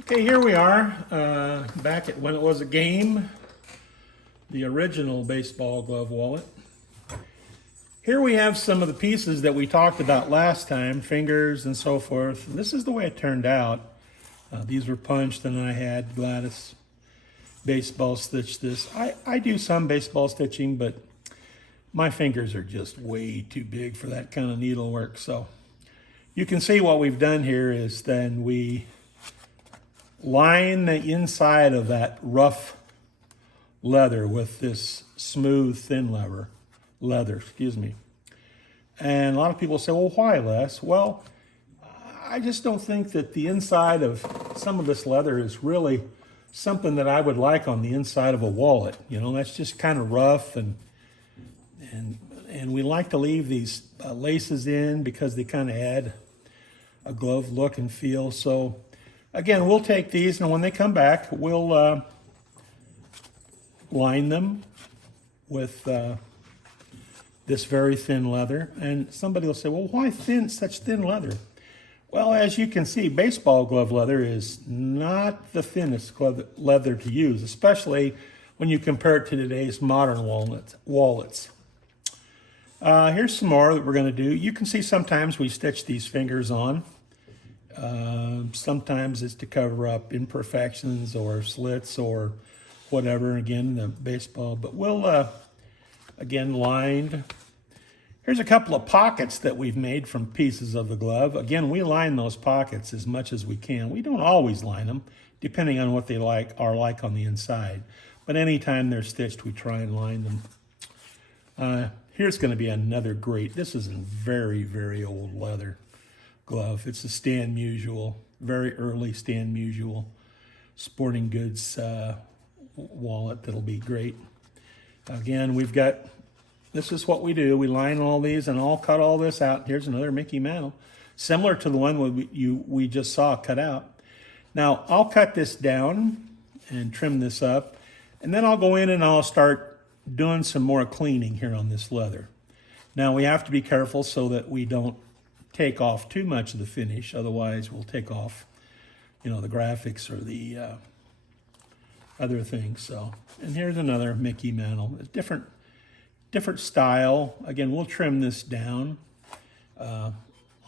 Okay, here we are, back at when it was a game, the original baseball glove wallet. Here we have some of the pieces that we talked about last time, fingers and so forth. And this is the way it turned out. These were punched, and I had Gladys baseball stitch this. I do some baseball stitching, but my fingers are just way too big for that kind of needlework. So you can see what we've done here is then we line the inside of that rough leather with this smooth, thin leather, excuse me. And a lot of people say, well, why, Les? Well, I just don't think that the inside of some of this leather is really something that I would like on the inside of a wallet. You know, that's just kind of rough, and we like to leave these laces in because they kind of add a glove look and feel. So again, we'll take these, and when they come back, we'll line them with this very thin leather. And somebody will say, well, why such thin leather? Well, as you can see, baseball glove leather is not the thinnest leather to use, especially when you compare it to today's modern wallets. Here's some more that we're going to do. You can see sometimes we stitch these fingers on. Sometimes it's to cover up imperfections or slits or whatever, again, the baseball. But we'll, again, lined. Here's a couple of pockets that we've made from pieces of the glove. Again, we line those pockets as much as we can. We don't always line them, depending on what they are like on the inside. But anytime they're stitched, we try and line them. Here's going to be another great, this is a very, very old leather glove. It's a Stan Musial, very early Stan Musial sporting goods wallet that'll be great. Again, we've got, this is what we do. We line all these, and I'll cut all this out. Here's another Mickey Mantle, similar to the one we just saw cut out. Now, I'll cut this down and trim this up, and then I'll go in and I'll start doing some more cleaning here on this leather. Now, we have to be careful so that we don't take off too much of the finish. Otherwise, we'll take off, you know, the graphics or the other things. So, and here's another Mickey Mantle. Different style. Again, we'll trim this down. A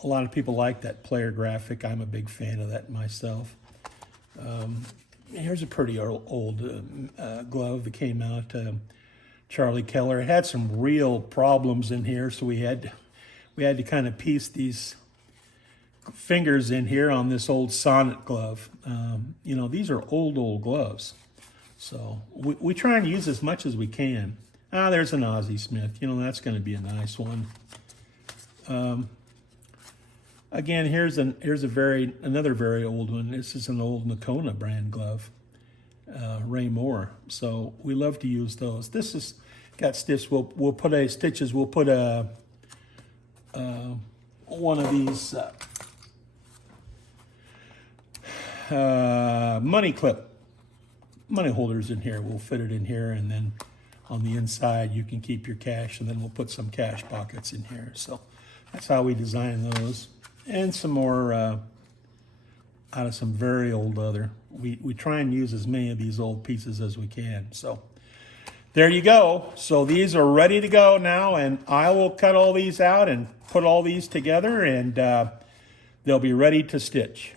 lot of people like that player graphic. I'm a big fan of that myself. Here's a pretty old glove that came out, Charlie Keller. It had some real problems in here, so we had to kind of piece these fingers in here on this old Sonnet glove. You know, these are old gloves. So we try and use as much as we can. There's an Ozzie Smith. You know, that's going to be a nice one. Again, here's another very old one. This is an old Nakona brand glove, Ray Moore. So we love to use those. This has got stitches. We'll put one of these money holders in here. We'll fit it in here, and then on the inside you can keep your cash, and then we'll put some cash pockets in here. So that's how we design those. And some more out of some very old leather. We try and use as many of these old pieces as we can. So there you go. So these are ready to go now, and I will cut all these out and put all these together, and they'll be ready to stitch.